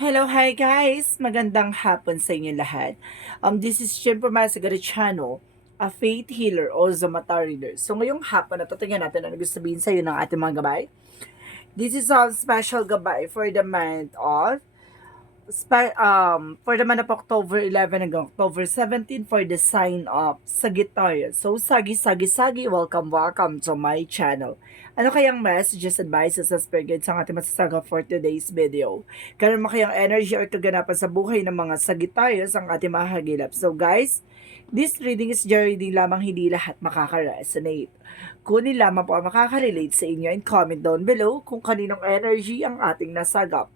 Hello, hi guys! Magandang hapon sa inyo lahat. This is Siyempre Masagarichano, a faith healer o Zamata reader. So ngayong hapon, natutunan natin ano gusto sabihin sa iyo ng ating mga gabay. This is a special gabay for the month of for the month of October 11 hanggang October 17 for the sign of Sagittarius. So, sagi, welcome to my channel. Ano kayang messages, advices, at spirit guides ang ating masasaga for today's video? Karoon mo kayang energy or kaganapan sa buhay ng mga Sagittarius ang ating mahagilap. So guys, this reading is your reading lamang, hindi lahat makaka-resonate. Kunin lamang po ang makaka-relate sa inyo and comment down below kung kaninong energy ang ating nasagap.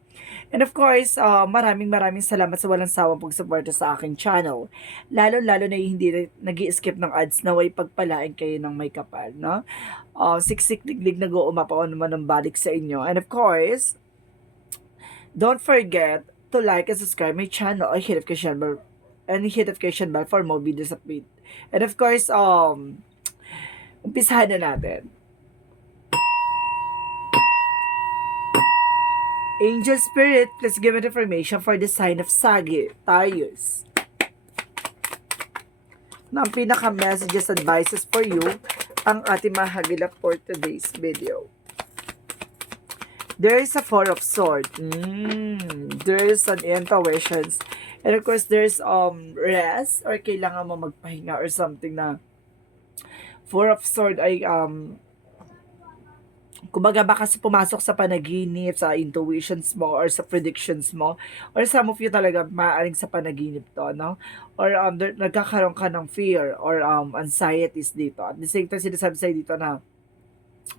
And of course, maraming salamat sa walang sawang pagsuporta sa aking channel. Lalo-lalo na yung hindi nag skip ng ads na way pagpalain kayo ng may kapal, no? Siksik liglig nag-uumapaw naman ng balik sa inyo. And of course, don't forget to like and subscribe my channel or hit notification bell for more videos update. And of course, umpisahan na natin. Angel Spirit, please give me information for the sign of Sagittarius. Na ang pinaka-messages advices for you ang ating mahagilap for today's video. There is a Four of Swords. There is an intuitions. And of course, there's rest or kailangan mo magpahinga or something na Four of Swords ay kumbaga ba kasi pumasok sa panaginip, sa intuitions mo, or sa predictions mo, or some of you talaga maaaring sa panaginip to, no? Or nagkakaroon ka ng fear or anxieties dito. At the same time, sinasabi sa'yo dito na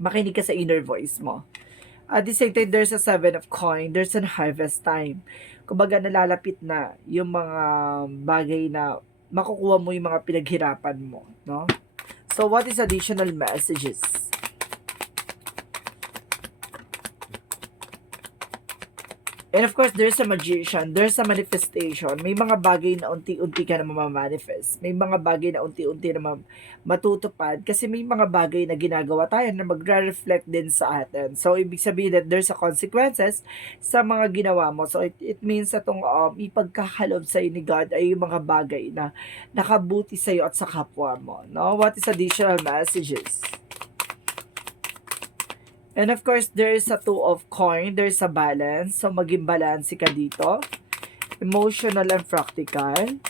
makinig ka sa inner voice mo. At the same time, there's a Seven of Coin, there's an harvest time. Kumbaga nalalapit na yung mga bagay na makukuha mo yung mga pinaghirapan mo, no? So, what is additional messages? And of course, there's a magician, there's a manifestation. May mga bagay na unti-unti ka na mamamanifest. May mga bagay na unti-unti na matutupad. Kasi may mga bagay na ginagawa tayo na magre-reflect din sa atin. So, ibig sabihin that there's a consequences sa mga ginawa mo. So, it means itong ipagkakalob sa'yo ni God ay yung mga bagay na nakabuti sa'yo at sa kapwa mo. No? What is additional messages? And of course, there is a Two of Coin. There is a balance. So, maging balance ka dito. Emotional and practical.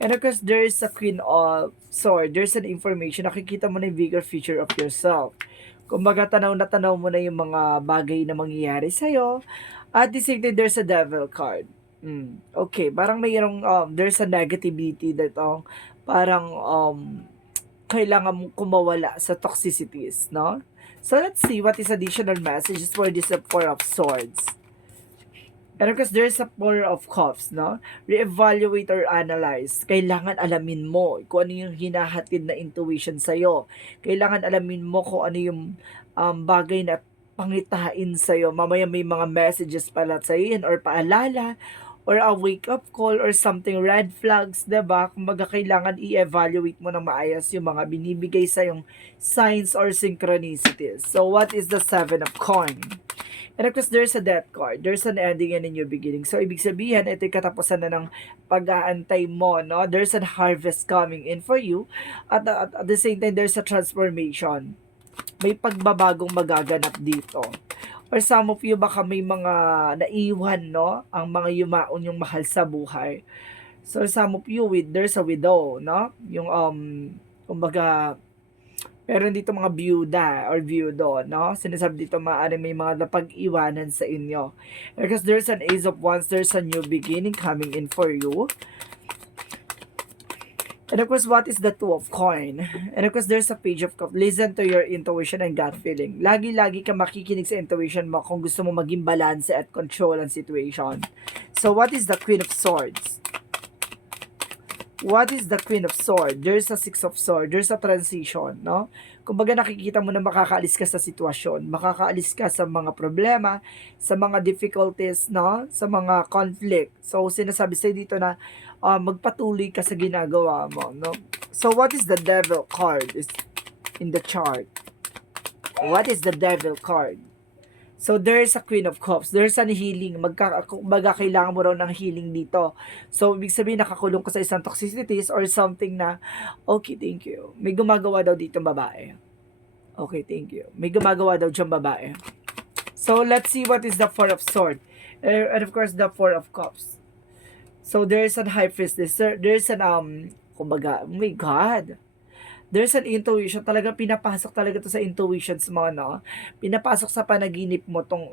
And of course, there is a Queen of Swords. There's an information. Nakikita mo na yung bigger future of yourself. Kumbaga, tanaw mo na yung mga bagay na mangyayari sa'yo. At the same time, there's a Devil card. Okay, parang mayroong, there's a negativity that parang kailangan mong kumawala sa toxicities, no? So, let's see what is additional messages for this Four of Swords. And of course, there's a Four of Cups, no? Re-evaluate or analyze. Kailangan alamin mo kung ano yung hinahatid na intuition sa'yo. Kailangan alamin mo kung ano yung bagay na pangitain sa'yo. Mamaya may mga messages pala sa'yo or paalala or a wake-up call or something, red flags, diba? Kumbaga, kailangan i-evaluate mo ng maayos yung mga binibigay sa yung signs or synchronicities. So, what is the Seven of Coin? And of course, there's a death card. There's an ending and a new beginning. So, ibig sabihin, ito yung katapusan na ng pag-aantay mo, no? There's a harvest coming in for you. At the same time, there's a transformation. May pagbabagong magaganap dito. Or some of you baka may mga naiwan, no? Ang mga yumaon yung mahal sa buhay. So some of you there's a widow, no? Yung kumbaga meron dito mga byuda or byudo, no? Sinasabi dito maaari may mga napag-iwanan sa inyo. Because there's an Ace of Wands, there's a new beginning coming in for you. And of course, what is the Two of Coin? And of course, there's a Page of Cups. Listen to your intuition and gut feeling. Lagi-lagi ka makikinig sa intuition mo kung gusto mo maging balance at control ang situation. So, what is the Queen of Swords? What is the Queen of Swords? There's a Six of Swords. There's a transition, no? Kumbaga nakikita mo na makakaalis ka sa sitwasyon, makakaalis ka sa mga problema, sa mga difficulties, no? Sa mga conflict. So, sinasabi sa'yo dito na magpatuloy ka sa ginagawa mo, no? So, what is the Devil card in the chart? What is the Devil card? So, there's a Queen of Cups. There's an healing. Kailangan mo raw ng healing dito. So, ibig sabihin, nakakulong ka sa isang toxicities or something na, okay, thank you. May gumagawa daw dito babae. Okay, thank you. May gumagawa daw dyan babae. So, let's see what is the Four of Swords. And of course, the Four of Cups. So, there's an High Priestess. There's an, kumbaga, oh my God. There's an intuition. Talaga pinapasok talaga to sa intuitions mo, no? Pinapasok sa panaginip mo tong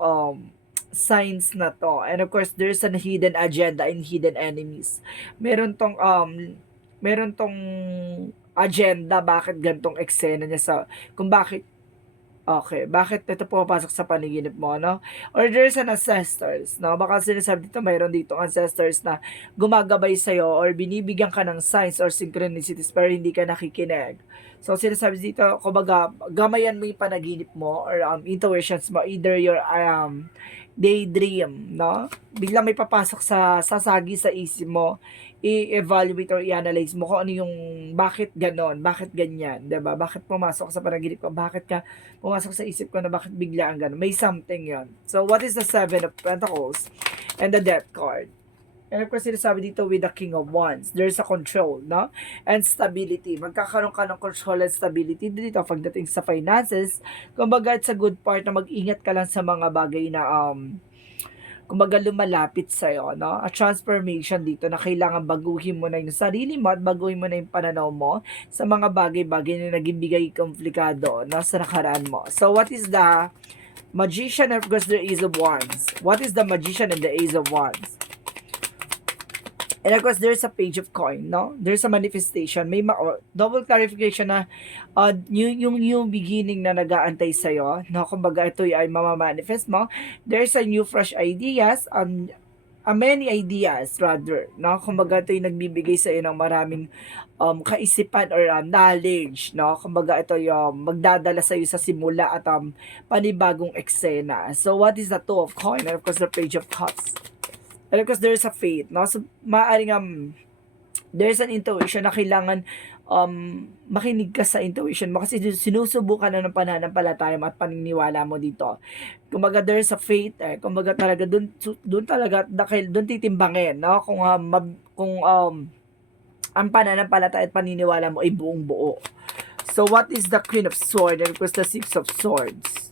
signs na to. And of course, there's an hidden agenda and hidden enemies. Meron tong agenda bakit gantong eksena niya sa kung bakit bakit ito pumapasok sa panaginip mo, no? Or there's an ancestors, no? Baka sinasabi dito, mayroon dito ancestors na gumagabay sa'yo or binibigyan ka ng signs or synchronicities pero hindi ka nakikinig. So, sinasabi dito, kumbaga, gamayan mo yung panaginip mo or intuitions mo, either your daydream, no? Biglang may papasok sa sasagi sa isip mo, i-evaluate or i-analyze mo kung ano yung bakit ganon, bakit ganyan, 'di ba? Bakit pumasok sa panaginip ko? Bakit ka pumasok sa isip ko na bakit biglaan ganon? May something 'yon. So what is the Seven of Pentacles and the Death card? And of course, sinasabi dito with the King of Wands, there's a control, no? And stability. Magkakaroon ka ng control and stability dito pagdating sa finances. Kumbaga, it's a good part na mag-ingat ka lang sa mga bagay na kumbaga lumalapit sa'yo, no? A transformation dito na kailangan baguhin mo na yung sarili mo at baguhin mo na yung pananaw mo sa mga bagay-bagay na naging bigay komplikado, no? Sa nakaraan mo. So, what is the Magician? Of course, the Ace of Wands. What is the Magician and the Ace of Wands? And of course, there's a Page of Coin, no? There's a manifestation. May double clarification na yung new beginning na nag-aantay sa'yo, no? Kumbaga, ito ay mamamanifest mo. There's a new fresh ideas, many ideas rather, no? Kumbaga, ito yung nagbibigay sa'yo ng maraming kaisipan or knowledge, no? Kumbaga, ito yung magdadala sa'yo sa simula at panibagong eksena. So, what is the Two of Coin? And of course, the Page of Cups. And of course, there's a faith, no? So, maaaring there's an intuition na kailangan makinig ka sa intuition mo kasi sinusubukan na ng pananampalataya mo at paniniwala mo dito. Kumbaga, there's a faith, kumbaga talaga, doon talaga, doon titimbangin, no? Kung ang pananampalataya at paniniwala mo ay buong buo. So, what is the Queen of Swords? And of course, the Six of Swords.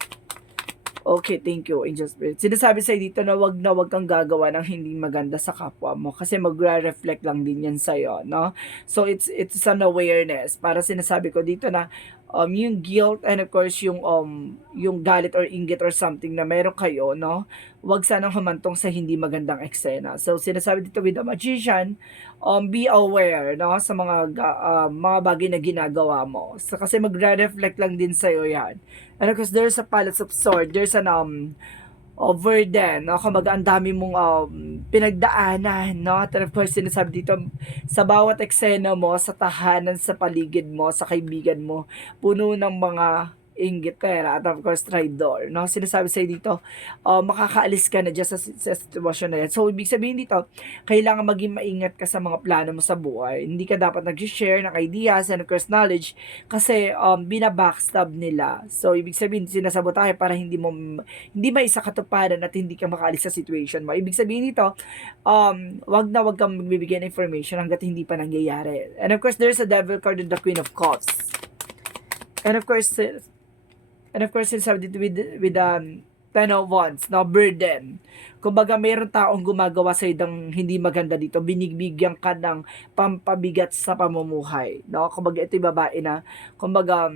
Okay, thank you, Angel Spirit. Sinasabi sa'yo dito na wag kang gagawa ng hindi maganda sa kapwa mo kasi magre-reflect lang din yan sa'yo, no? So, it's an awareness. Para sinasabi ko dito na yung guilt and of course yung galit or inggit or something na meron kayo, no? Wag sanang humantong sa hindi magandang eksena. So, sinasabi dito with the Magician, be aware, no? Sa mga bagay na ginagawa mo. So, kasi magre-reflect lang din sa'yo yan. And of course, there's a Palace of Swords. There's an burden, no? Kumbaga, ang dami mong pinagdaanan, no? At of course, sinasabi dito, sa bawat eksena mo, sa tahanan, sa paligid mo, sa kaibigan mo, puno ng mga inggit, pera, at of course, traitor, no? Sinasabi sa'yo dito, makakaalis ka na dyan sa sitwasyon na yan. So, ibig sabihin dito, kailangan maging maingat ka sa mga plano mo sa buhay. Hindi ka dapat nag-share ng ideas and of course, knowledge kasi binabackstab nila. So, ibig sabihin, sinasabotahe para hindi maisa katuparan at hindi ka makaalis sa situation mo. Ibig sabihin dito, wag kang magbibigay ng information hanggat hindi pa nangyayari. And of course, there's a Devil card and the Queen of Cups. And of course, sinasabi dito with Ten of Wands, no, burden. Kumbaga, mayroon taong gumagawa sa ng hindi maganda dito. Binibigyan ka ng pampabigat sa pamumuhay. No? Kumbaga, ito yung babae na, kumbaga,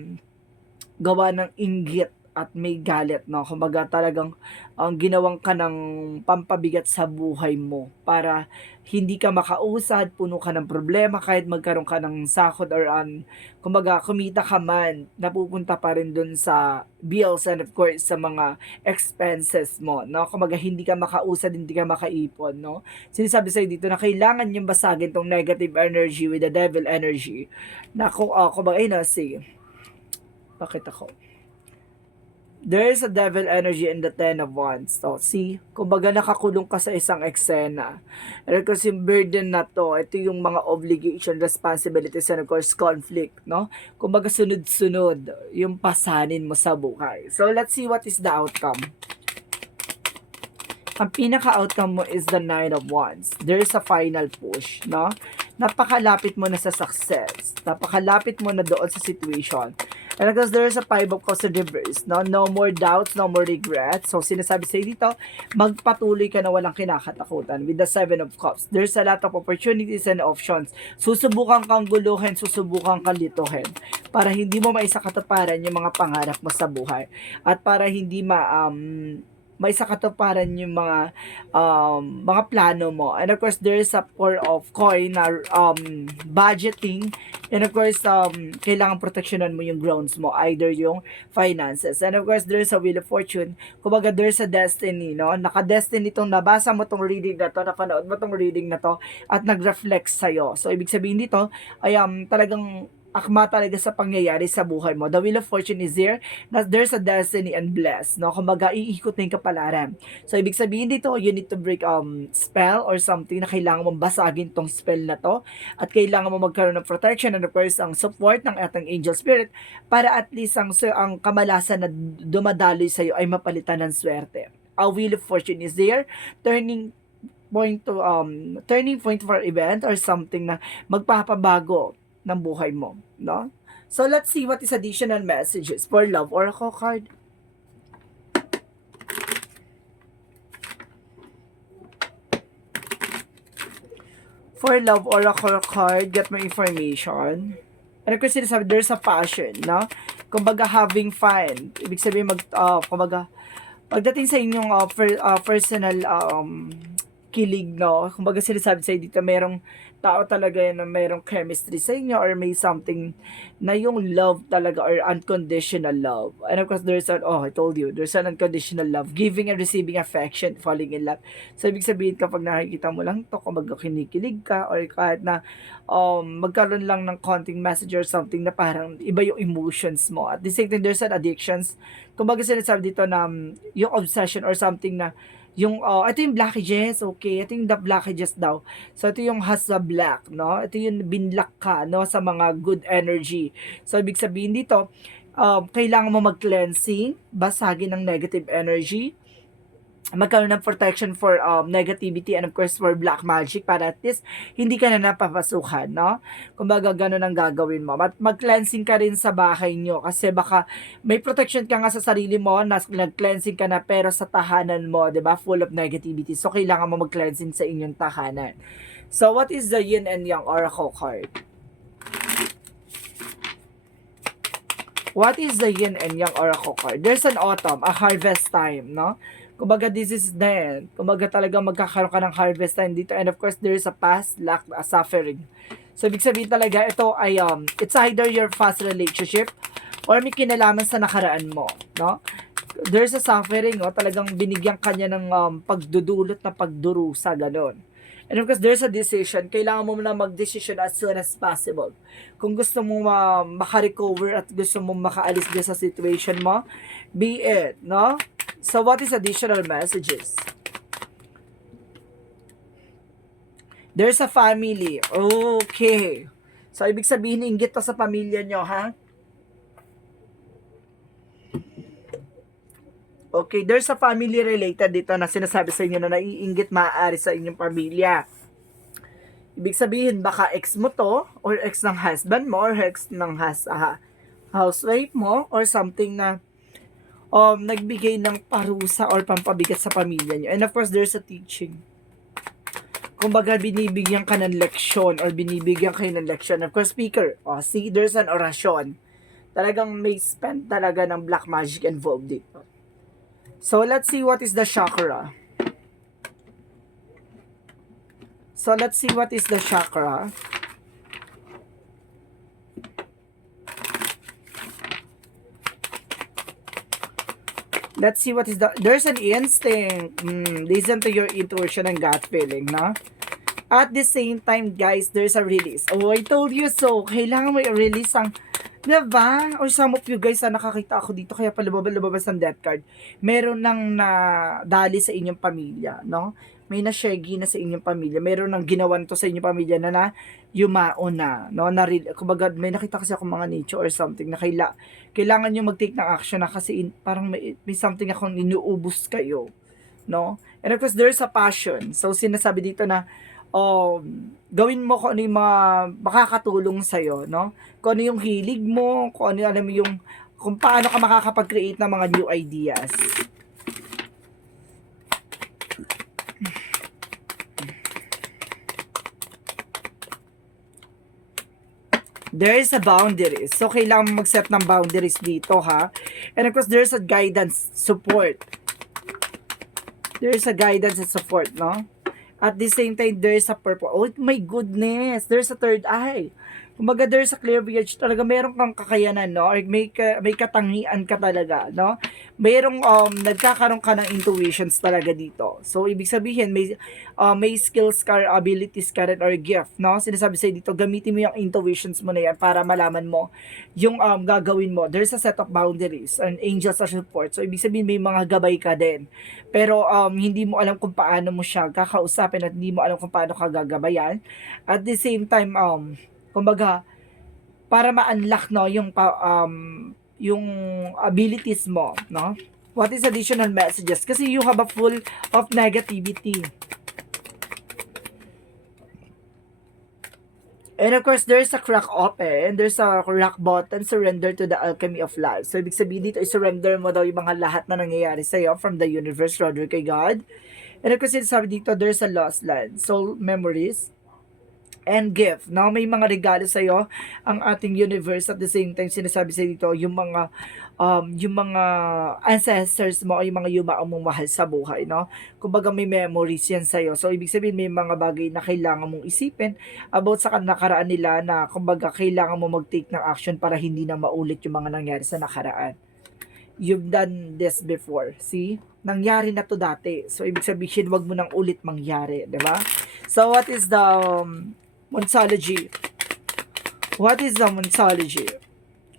gawa ng inggit at may galit, no? Kumbaga talagang ginawang ka ng pampabigat sa buhay mo para hindi ka makausad, puno ka ng problema kahit magkaroon ka ng sahod or kumbaga kumita ka man, napupunta pa rin dun sa bills and of course sa mga expenses mo, no? Kumbaga hindi ka makausad, hindi ka makaipon, no? Sinasabi sa'yo dito na kailangan yung basagin tong negative energy with the devil energy na kumbaga, bakit ako? There is a devil energy in the Ten of Wands. So, see? Kumbaga nakakulong ka sa isang eksena. And kasi yung burden na to, ito yung mga obligation, responsibilities, and of course, conflict, no? Kumbaga sunod-sunod yung pasanin mo sa buhay. So, let's see what is the outcome. ang pinaka-outcome mo is the Nine of Wands. There is a final push, no? Napakalapit mo na sa success. Napakalapit mo na doon sa situation. And because there is a Five of Cups reverse, no? No more doubts, no more regrets. So, sinasabi sa'yo dito, magpatuloy ka na walang kinakatakutan. With the Seven of Cups, there's a lot of opportunities and options. Susubukan kang guluhin, susubukan kang lituhin para hindi mo maisakatuparan yung mga pangarap mo sa buhay. At para hindi may sakatuparan yung mga plano mo. And of course, there's a Four of Coin na budgeting. And of course, kailangan proteksyonan mo yung grounds mo, either yung finances. And of course, there's a Wheel of Fortune. Kumbaga, there's a destiny, no? Naka-destiny itong nabasa mo tong reading na to, napanood mo tong reading na to, at nag-reflect sa'yo. So, ibig sabihin dito, ay talagang akma talaga sa pangyayari sa buhay mo. The Wheel of Fortune is there, na there's a destiny and bless, no? Kumbaga, iikot na yung kapalaran. So, ibig sabihin dito, you need to break spell or something na kailangan mong basagin tong spell na to, at kailangan mo magkaroon ng protection and of course, ang support ng ating angel spirit para at least ang kamalasan na dumadaloy sa'yo ay mapalitan ng swerte. A Wheel of Fortune is there, turning point for event or something na magpapabago ng buhay mo, no? So, let's see what is additional messages for love oracle card. For love oracle card, get more information. And of course, sinasabi, there's a passion, no? Kumbaga, having fun. Ibig sabihin, kumbaga, pagdating sa inyong personal kilig, no? Kumbaga, sinasabi sa'yo dito, merong tao talaga yan na merong chemistry sa inyo or may something na yung love talaga or unconditional love. And of course, I told you, there's an unconditional love, giving and receiving affection, falling in love. So, ibig sabihin kapag nakikita mo lang to, kung magkakinikilig ka or kahit na magkaroon lang ng konting message or something na parang iba yung emotions mo. At the same time, there's an addictions. Kumbaga sinasabi dito na yung obsession or something na ito yung blockages, okay? Ito yung the blockages daw. So, ito yung has a black, no? Ito yung binlock ka, no? Sa mga good energy. So, ibig sabihin dito, kailangan mo mag-cleansing, basagin ng negative energy, magkaroon ng protection for negativity and of course for black magic para at least hindi ka na napapasukan, no? Kumbaga ganun ang gagawin mo. Mag-cleansing ka rin sa bahay nyo kasi baka may protection ka nga sa sarili mo, nag-cleansing ka na pero sa tahanan mo, 'di ba? Full of negativity. So kailangan mo mag-cleansing sa inyong tahanan. So what is the Yin and Yang oracle card? What is the Yin and Yang oracle card? There's an autumn, a harvest time, no? Kumbaga, this is then. Kumbaga, talaga magkakaroon ka ng harvest time dito. And of course, there is a past, lack, a suffering. So, ibig sabihin talaga, ito ay, it's either your past relationship or may kinalaman sa nakaraan mo, no? There's a suffering, no? Talagang binigyan kanya ng pagdudulot na pagdurusa, gano'n. And of course, there's a decision. Kailangan mo na mag-decision as soon as possible. Kung gusto mo maka-recover at gusto mo makaalis din sa situation mo, be it, no? So, what is additional messages? There's a family. Okay. So, ibig sabihin, inggit to sa pamilya nyo, ha? Okay, there's a family related dito na sinasabi sa inyo na naiinggit maaari sa inyong pamilya. Ibig sabihin, baka ex mo to, or ex ng husband mo, or ex ng housewife mo, or something na nagbigay ng parusa or pampabigat sa pamilya niyo. And of course, there's a teaching. Kumbaga, binibigyan ka ng leksyon or binibigyan kayo ng leksyon. Of course, speaker. See, there's an orasyon. Talagang may spend talaga ng black magic involved dito. So, let's see what is the chakra. So, let's see what is the chakra. Let's see what is there's an instinct. Listen to your intuition and gut feeling, no? At the same time, guys, there's a release. Oh, I told you so. Kailangan mo i-release ang, diba? Or some of you guys, nakakita ako dito, kaya pa lumabas ng death card. Meron nang nadali sa inyong pamilya, no? May na-shaggy na sa inyong pamilya. Meron nang ginawan to sa inyong pamilya na yumao na, no? Kumbaga, may nakita kasi ako mga nature or something na kailangan nyo mag-take ng action na kasi parang may something akong inuubos kayo, no? And of course, there's a passion. So, sinasabi dito na, gawin mo kung ano yung mga makakatulong sa'yo, no? Kung ano yung hilig mo, kung ano, alam mo yung, kung paano ka makakapag-create ng mga new ideas. There is a boundaries. So, kailangan mag-set ng boundaries dito, ha? And of course, there's a guidance, support. There's a guidance and support, no? At the same time, there's a purpose. Oh my goodness! There's a third eye. Kumbaga, there's a clear vision. Talaga, meron kang kakayanan, no? Or may katangian ka talaga, no? Merong, nagkakaroon ka ng intuitions talaga dito. So, ibig sabihin, may skills ka, abilities ka rin, or gift, no? Sinasabi sa'yo dito, gamitin mo yung intuitions mo na yan para malaman mo yung gagawin mo. There's a set of boundaries and angels sa support. So, ibig sabihin, may mga gabay ka din. Pero, hindi mo alam kung paano mo siya kakausapin at hindi mo alam kung paano ka gagabayan. At the same time, kumbaga, para ma-unlock, no, yung abilities mo, no? What is additional messages? Kasi you have a full of negativity. And of course, there's a crack open, there's a rock bottom, surrender to the alchemy of life. So, ibig sabihin dito, surrender mo daw yung mga lahat na nangyayari sa'yo from the universe, rather kay God. And of course, sabi dito, there's a lost land, soul memories, and gift. Now, may mga regalo sa iyo ang ating universe. At the same time, sinasabi sa dito yung mga ancestors mo o yung mga yumaong mong mahal sa buhay, no? Kumbaga may memories yan sa iyo. So, ibig sabihin may mga bagay na kailangan mong isipin about sa nakaraan nila na kumbaga kailangan mo mag-take ng action para hindi na maulit yung mga nangyari sa nakaraan. You've done this before. See? Nangyari na to dati. So, ibig sabihin, wag mo nang ulit mangyari. Diba? So, what is the Monsology? What is the Monsology?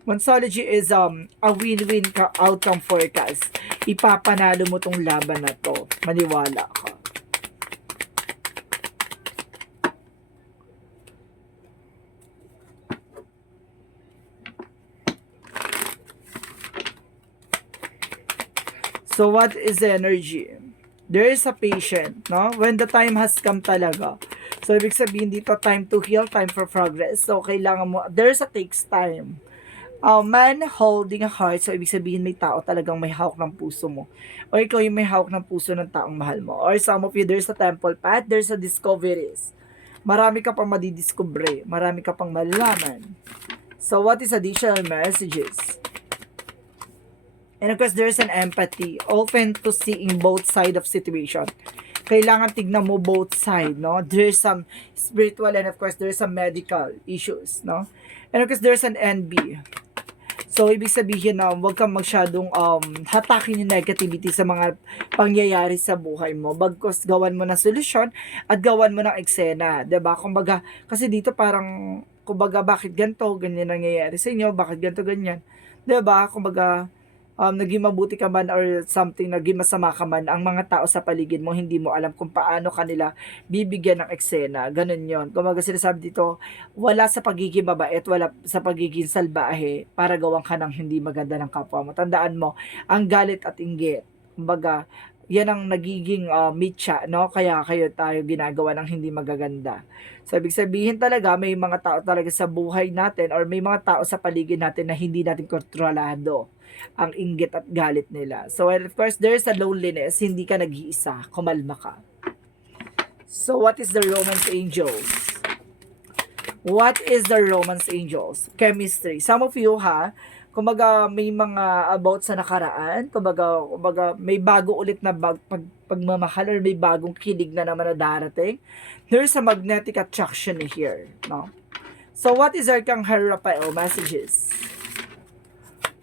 Monsology is a win-win outcome forecast. Ipapanalo mo tong laban na to. Maniwala ka. So what is the energy? There is a patient, no? When the time has come talaga. So, ibig sabihin dito, time to heal, time for progress. So, kailangan mo, there's a takes time. Man holding a heart, so ibig sabihin may tao talagang may hawak ng puso mo. Or ikaw yung may hawak ng puso ng taong mahal mo. Or some of you, there's a temple path, there's a discoveries. Marami ka pang madidiscover, marami ka pang malalaman. So, what is additional messages? And of course, there's an empathy, open to seeing both side of situation. Kailangan tignan mo both side, no? There's some spiritual and of course, there's some medical issues, no? And of course, there's an NB. So, ibig sabihin na huwag kang masyadong hatakin yung negativity sa mga pangyayari sa buhay mo. Bagkus, gawan mo ng solusyon at gawan mo ng eksena. Diba? Kumbaga, kasi dito parang, kumbaga, bakit ganito, ganyan nangyayari sa inyo, bakit ganito, ganyan. Diba? Kumbaga, naging mabuti ka man or something, naging masama ka man, ang mga tao sa paligid mo, hindi mo alam kung paano kanila bibigyan ng eksena. Ganun yon. Kumaga sinasabi dito, wala sa pagiging mabait, wala sa pagiging salbahe para gawang ka ng hindi maganda ng kapwa mo. Tandaan mo, ang galit at inggit, kumbaga, yan ang nagiging mitya, no? Kaya tayo ginagawa ng hindi magaganda. So, ibig sabihin talaga, may mga tao talaga sa buhay natin or may mga tao sa paligid natin na hindi natin kontrolado ang inggit at galit nila. So, and of course, there's a loneliness. Hindi ka nag-iisa. Kumalma ka. So, what is the Romance Angels? What is the Romance Angels? Chemistry. Some of you, kumbaga may mga about sa nakaraan, kumbaga may bago ulit na pagmamahal or may bagong kilig na naman na darating. There's a magnetic attraction here, no? So, what is Arcangel Raphael messages?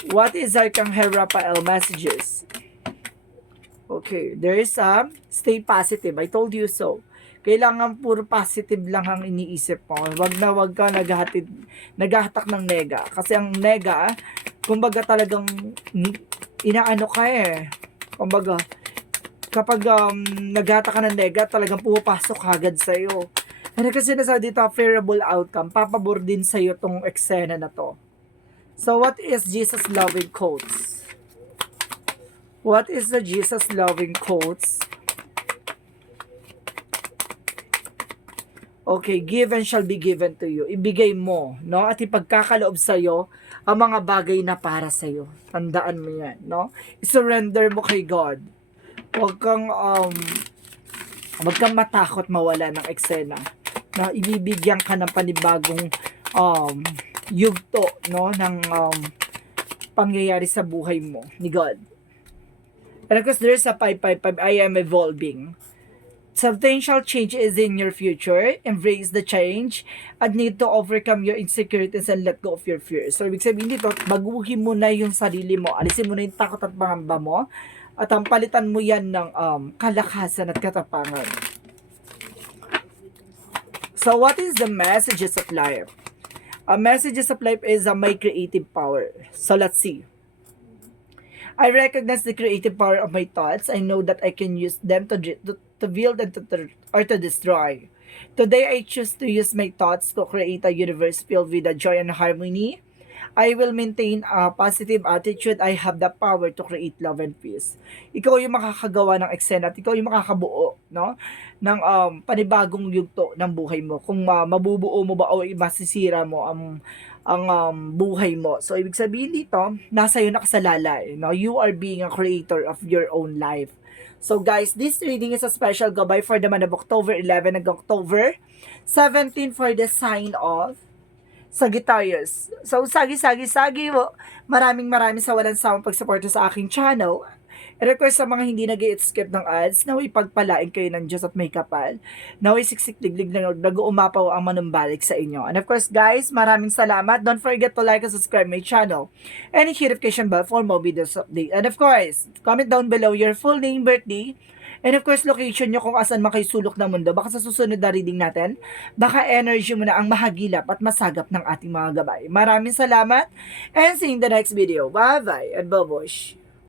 What is Arcangel Raphael messages? Okay, there is stay positive. I told you so. Kailangan puro positive lang ang iniisip mo. Wag ka naghahatak ng nega. Kasi ang nega, kumbaga talagang inaano ka eh. Kumbaga, kapag naghahatak ka ng nega, talagang pumapasok agad sa'yo. Ano kasi nasa dito, favorable outcome. Papabor din sa'yo tong eksena na to. So, what is Jesus loving quotes? What is the Jesus loving quotes Okay, give and shall be given to you. Ibigay mo, no? At ipagkakaloob sa'yo ang mga bagay na para sa'yo. Tandaan mo yan, no? I-surrender mo kay God. Huwag kang matakot mawala ng eksena. Na ibibigyan ka ng panibagong yugto, no? Ng pangyayari sa buhay mo ni God. And of course, there's a 555, I am evolving. Substantial change is in your future. Embrace the change and need to overcome your insecurities and let go of your fears. So, ibig sabihin dito, baguhin mo na yung sarili mo. Alisin mo na yung takot at pangamba mo. At ang palitan mo yan ng kalakasan at katapangan. So, what is the messages of life? Messages of life is my creative power. So, let's see. I recognize the creative power of my thoughts. I know that I can use them to build and to destroy. Today, I choose to use my thoughts to create a universe filled with joy and harmony. I will maintain a positive attitude. I have the power to create love and peace. Ikaw yung makakagawa ng eksena at ikaw yung makakabuo, no? Ng panibagong yugto ng buhay mo. Kung mabubuo mo ba o masisira mo ang buhay mo. So, ibig sabihin dito, nasa iyo nakasalalay. No? You are being a creator of your own life. So, guys, this reading is a special gabay for the month of October 11 hanggang October 17 for the sign of Sagittarius. So, sagi mo. Maraming sa walang sawang pagsuporta sa aking channel. And of course, sa mga hindi nag-skip ng ads, naway pagpalain kayo ng Diyos at may kapal. Naway siksik-liglig na nag-uumapaw ang manumbalik sa inyo. And of course, guys, maraming salamat. Don't forget to like and subscribe my channel. And hit notification bell for more videos update. And of course, comment down below your full name, birthday, and of course, location nyo kung asan man kayo sulok ng mundo. Baka sa susunod na reading natin, baka energy mo na ang mahagilap at masagap ng ating mga gabay. Maraming salamat and see you in the next video. Bye-bye and babush!